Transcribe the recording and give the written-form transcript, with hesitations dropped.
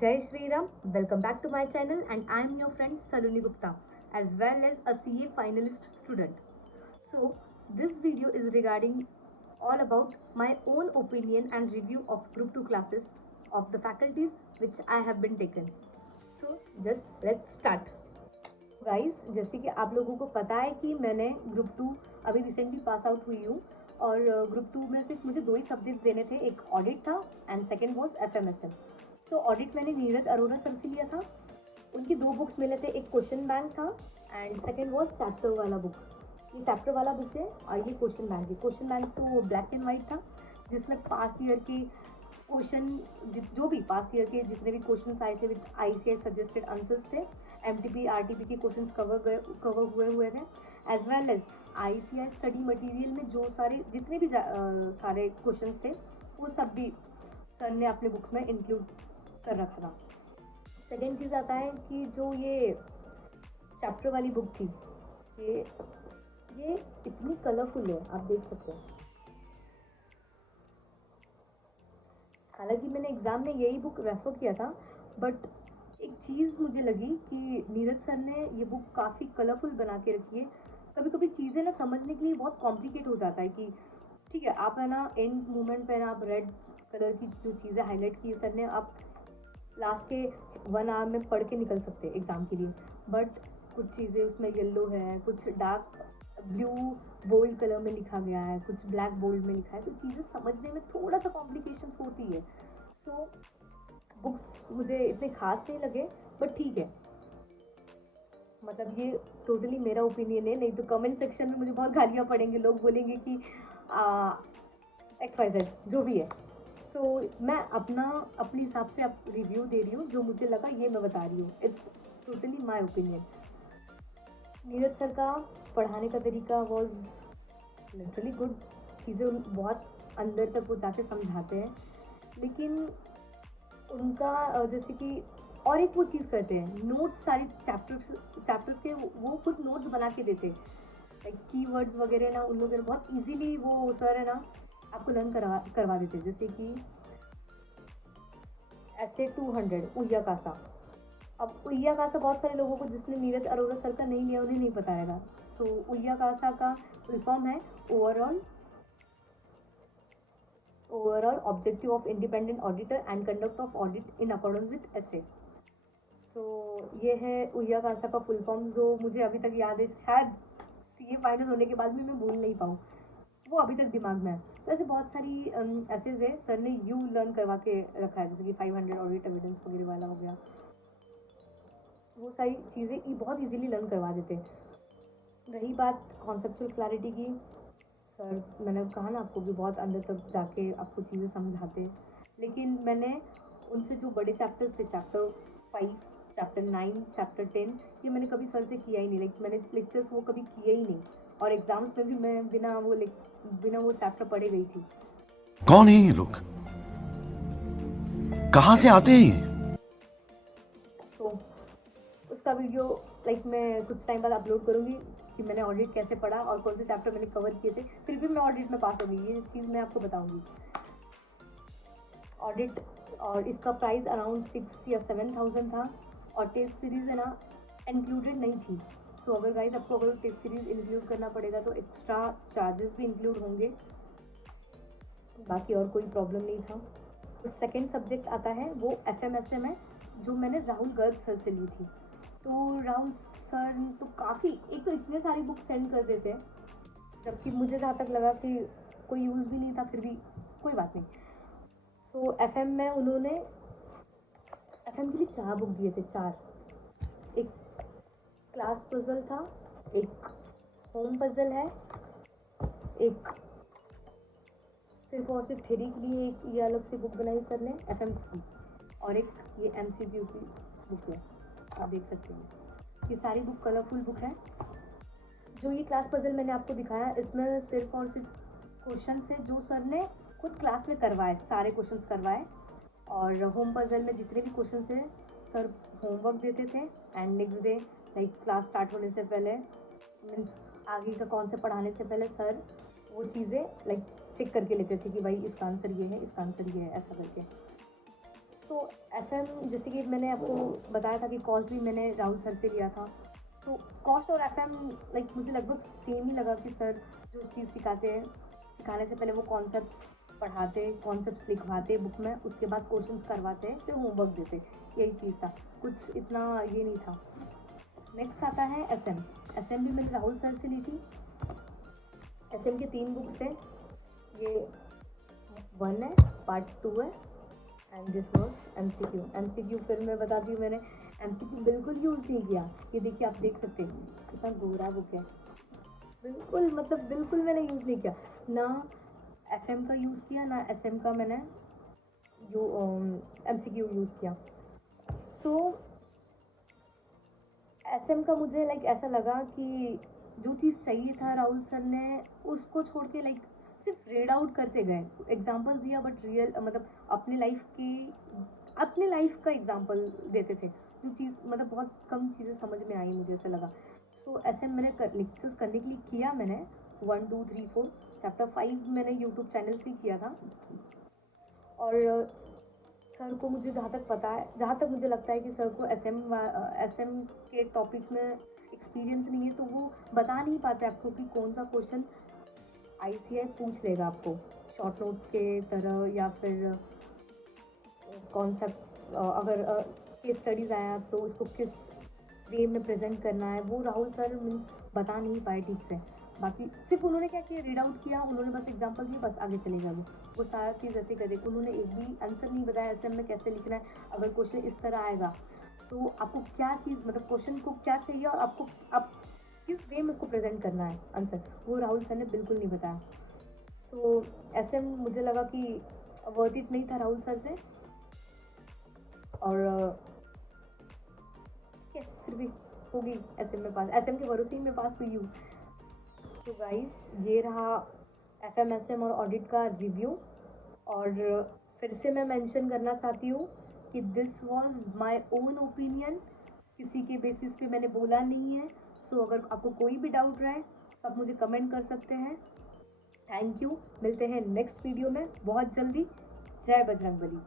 Jai Shri Ram, welcome back to my channel and I am your friend Saloni Gupta as well as a CA finalist student. So this video is regarding all about my own opinion and review of group 2 classes of the faculties which I have been taken. So just let's start. Guys जैसे कि आप लोगों को पता है कि मैंने group 2 अभी रिसेंटली पास आउट हुई हूँ और ग्रुप 2 में सिर्फ मुझे 2 ही सब्जेक्ट्स देने थे, एक ऑडिट था and second was FMSM. So audit मैंने नीरज अरोरा सर से लिया था, उनकी 2 बुक्स मिले थे, एक क्वेश्चन बैंक था एंड सेकंड वाज चैप्टर वाला बुक। ये चैप्टर वाला बुक है और ये क्वेश्चन बैंक है। क्वेश्चन बैंक तो ब्लैक एंड वाइट था जिसमें पास्ट ईयर के क्वेश्चन जो भी पास्ट ईयर के जितने भी क्वेश्चंस आए थे विद आईसीआई सजेस्टेड आंसर्स थे, एमटीपी आरटीपी के क्वेश्चंस कवर हुए थे as well as ICI study material में जो सारे जितने भी सारे क्वेश्चंस थे वो सब भी सर ने अपने बुक्स में इंक्लूड कर रखा था। सेकेंड चीज़ आता है कि जो ये चैप्टर वाली बुक थी ये इतनी कलरफुल है, आप देख सकते हैं। हालांकि मैंने एग्ज़ाम में यही बुक रेफ़र किया था बट एक चीज़ मुझे लगी कि नीरज सर ने ये बुक काफ़ी कलरफुल बना के रखी है। कभी कभी चीज़ें ना समझने के लिए बहुत कॉम्प्लिकेट हो जाता है कि ठीक है आप है ना एंड मोमेंट पे ना आप रेड कलर की जो चीज़ें हाईलाइट की सर ने आप लास्ट के 1 आवर में पढ़ के निकल सकते हैं एग्ज़ाम के लिए, बट कुछ चीज़ें उसमें येलो है, कुछ डार्क ब्लू बोल्ड कलर में लिखा गया है, कुछ ब्लैक बोल्ड में लिखा है, तो चीज़ें समझने में थोड़ा सा कॉम्प्लिकेशंस होती है। सो बुक्स मुझे इतने खास नहीं लगे बट ठीक है, मतलब ये टोटली मेरा ओपिनियन है, नहीं तो कमेंट सेक्शन में मुझे बहुत गालियाँ पड़ेंगे, लोग बोलेंगे कि एक्स वाई जेड जो भी है। सो मैं अपने हिसाब से आप रिव्यू दे रही हूँ, जो मुझे लगा ये मैं बता रही हूँ, it's totally my opinion. Neeraj sir का पढ़ाने का तरीका वॉज लिटरली गुड, चीज़ें बहुत अंदर तक वो जाके समझाते हैं, लेकिन उनका जैसे कि और एक वो चीज़ करते हैं, नोट्स सारी चैप्टर्स के वो खुद नोट्स बना के देते, लाइक कीवर्ड्स वगैरह ना उन लोगों ने बहुत इजीली वो सर है ना आपको लर्न करवा देते। जैसे कि ऐसे 200 उय्या कासा, अब उय्या कासा बहुत सारे लोगों को जिसने नीरज अरोरा सर का नहीं लिया उन्हें नहीं पता रहेगा। सो उय्या कासा का फुल फॉर्म है overall objective of independent auditor and conduct of audit in accordance with SA. So ये है उय्या कासा का फुल फॉर्म, जो मुझे अभी तक याद है, शायद सीए फाइनल होने के बाद भी मैं भूल नहीं पाऊँ, वो अभी तक दिमाग में है। तो ऐसे बहुत सारी एसेज है, सर ने यू लर्न करवा के रखा है, जैसे कि 500 ऑडिट एविडेंस वगैरह वाला हो गया, वो सारी चीज़ें ये बहुत इजीली लर्न करवा देते हैं। रही बात कॉन्सेप्चुअल क्लैरिटी की, सर मैंने कहा ना आपको भी बहुत अंदर तक जाके आपको चीज़ें समझाते हैं, लेकिन मैंने उनसे जो बड़े चैप्टर्स थे, चैप्टर 5, चैप्टर 9, चैप्टर 10, ये मैंने कभी सर से किया ही नहीं, लाइक मैंने लेक्चर्स वो कभी किए ही नहीं, और एग्जाम्स में भी मैं बिना वो चैप्टर पढ़े गई थी। कौन है ये लोग, कहाँ से आते हैं ये? तो उसका वीडियो लाइक मैं कुछ टाइम बाद अपलोड करूँगी कि मैंने ऑडिट कैसे पढ़ा और कौन से चैप्टर मैंने कवर किए थे, फिर भी मैं ऑडिट में पास हो गई, ये चीज़ मैं आपको बताऊँगी। ऑडिट और इसका प्राइस अराउंड 6 या 7,000 था, और टेस्ट सीरीज़ है ना इंक्लूडेड नहीं थी। सो अगर गाइस आपको अगर टेस्ट सीरीज़ इंक्लूड करना पड़ेगा तो एक्स्ट्रा चार्जेस भी इंक्लूड होंगे, बाकी और कोई प्रॉब्लम नहीं था। तो सेकेंड सब्जेक्ट आता है वो एफएमएसएम है, जो मैंने राहुल गर्ग सर से ली थी। तो राहुल सर तो काफ़ी, एक तो इतने सारी बुक सेंड कर देते हैं, जबकि मुझे जहाँ तक लगा कि कोई यूज़ भी नहीं था, फिर भी कोई बात नहीं। सो एफएम में उन्होंने एफएम के लिए 4 बुक दिए थे, 4, एक क्लास पजल था, एक होम पजल है, एक सिर्फ और सिर्फ थ्योरी के लिए एक ये अलग से बुक बनाई सर ने एफएम की, और एक ये एमसीक्यू की बुक है, आप देख सकते हैं। ये सारी बुक कलरफुल बुक है। जो ये क्लास पजल मैंने आपको दिखाया, इसमें सिर्फ और सिर्फ क्वेश्चन है जो सर ने खुद क्लास में करवाए, सारे क्वेश्चंस करवाए, और होम पजल में जितने भी क्वेश्चन थे सर होमवर्क देते थे, and next day like class start होने से पहले, मीन्स आगे का कौन से पढ़ाने से पहले सर वो चीज़ें लाइक चेक करके लेते थे कि भाई इसका आंसर ये है, इसका आंसर ये है, ऐसा करके। सो FM जैसे कि मैंने आपको बताया था कि कॉस्ट भी मैंने राहुल सर से लिया था। सो कॉस्ट और FM लाइक मुझे लगभग सेम ही लगा कि सर जो चीज़ सिखाते हैं, सिखाने से पहले वो कॉन्सेप्ट्स पढ़ाते, कॉन्सेप्ट्स लिखवाते बुक में, उसके बाद क्वेश्चंस करवाते, फिर होमवर्क देते, यही चीज़ था, कुछ इतना ये नहीं था। नेक्स्ट आता है SM भी मैंने राहुल सर से ली थी। SM के 3 बुक्स हैं, ये 1 है, पार्ट 2 है एंड दिस वॉज MCQ। फिर मैं बताती हूँ, मैंने MCQ बिल्कुल यूज़ नहीं किया। ये देखिए, आप देख सकते हैं कितना गोरा बुक है, बिल्कुल मतलब बिल्कुल मैंने यूज़ नहीं किया, ना FM का यूज़ किया ना SM का मैंने जो MCQ यूज़ किया। सो SM का मुझे लाइक ऐसा लगा कि जो चीज़ चाहिए था राहुल सर ने उसको छोड़ के लाइक सिर्फ रीड आउट करते गए, एग्जाम्पल दिया बट रियल मतलब अपने लाइफ का एग्जाम्पल देते थे, जो चीज़ मतलब बहुत कम चीज़ें समझ में आई, मुझे ऐसा लगा। सो SM मैंने लेक्चर्स करने के लिए किया, मैंने 1 2 3 4 चैप्टर 5 मैंने यूट्यूब चैनल से किया था। और सर को मुझे जहाँ तक मुझे लगता है कि सर को SM के टॉपिक्स में एक्सपीरियंस नहीं है, तो वो बता नहीं पाते आपको कि कौन सा क्वेश्चन ICAI पूछ लेगा आपको शॉर्ट नोट्स के तरह, या फिर कॉन्सेप्ट अगर केस स्टडीज़ आया तो उसको किस वे में प्रेजेंट करना है, वो राहुल सर मीन्स बता नहीं पाए ठीक से। बाकी सिर्फ उन्होंने क्या किया, रीड आउट किया, उन्होंने बस एग्जांपल दिए, बस आगे चले गए वो सारा चीज़ ऐसे करे। उन्होंने एक भी आंसर नहीं बताया SM में कैसे लिखना है, अगर क्वेश्चन इस तरह आएगा तो आपको क्या चीज़ मतलब क्वेश्चन को क्या चाहिए और आप किस वे में उसको प्रेजेंट करना है आंसर, वो राहुल सर ने बिल्कुल नहीं बताया। सो SM मुझे लगा कि वर्थ इट नहीं था राहुल सर से, और फिर भी होगी SM में पास, SM के भरोसे ही मैं पास हुई हूँ। तो गाइस, ये रहा FM SM और ऑडिट का रिव्यू। और फिर से मैं मेंशन करना चाहती हूँ कि this was my own opinion, किसी के बेसिस पे मैंने बोला नहीं है। सो अगर आपको कोई भी डाउट रहे तो आप मुझे कमेंट कर सकते हैं। थैंक यू, मिलते हैं नेक्स्ट वीडियो में बहुत जल्दी। जय बजरंगबली।